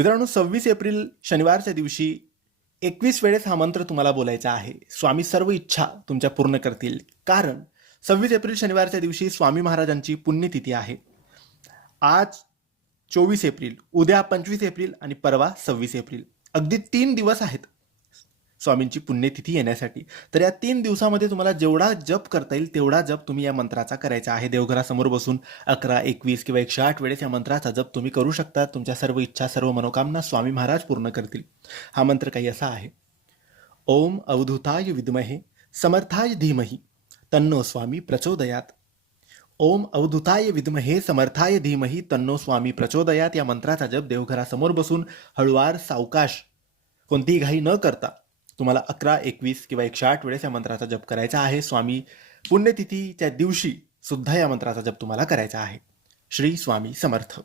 मित्रांनो, 26 एप्रिल शनिवारच्या दिवशी 21 वेळेस हा मंत्र तुम्हाला बोलायचा आहे. स्वामी सर्व इच्छा तुमच्या पूर्ण करतील. कारण 26 एप्रिल शनिवारच्या दिवशी स्वामी महाराजांची पुण्यतिथी आहे. आज 24 एप्रिल, उद्या 25 एप्रिल आणि परवा 26 एप्रिल. अगदी 3 दिवस आहेत स्वामींची पुण्यतिथी येण्यासाठी. तर या 3 दिवसामध्ये तुम्हाला जेवढा जप करता येईल तेवढा जप तुम्ही या मंत्राचा करायचा आहे. देवघरासमोर बसून 11, 21 किंवा 108 वेळेस या मंत्राचा जप तुम्ही करू शकता. तुमच्या सर्व इच्छा, सर्व मनोकामना स्वामी महाराज पूर्ण करतील. हा मंत्र काही असा आहे: ओम अवधूताय विद्महे समर्थाय धीमहि तन्नो स्वामी प्रचोदयात. ओम अवधूताय विद्महे समर्थाय धीमहि तन्नो स्वामी प्रचोदयात. या मंत्राचा जप देवघरासमोर बसून हळुवार, सावकाश, कोणतीही घाई न करता तुम्हाला 11, 21 किंवा 108 वेळेस या मंत्राचा जप करायचा आहे. स्वामी पुण्यतिथीच्या दिवशी सुद्धा या मंत्राचा जप तुम्हाला करायचा आहे. श्री स्वामी समर्थ.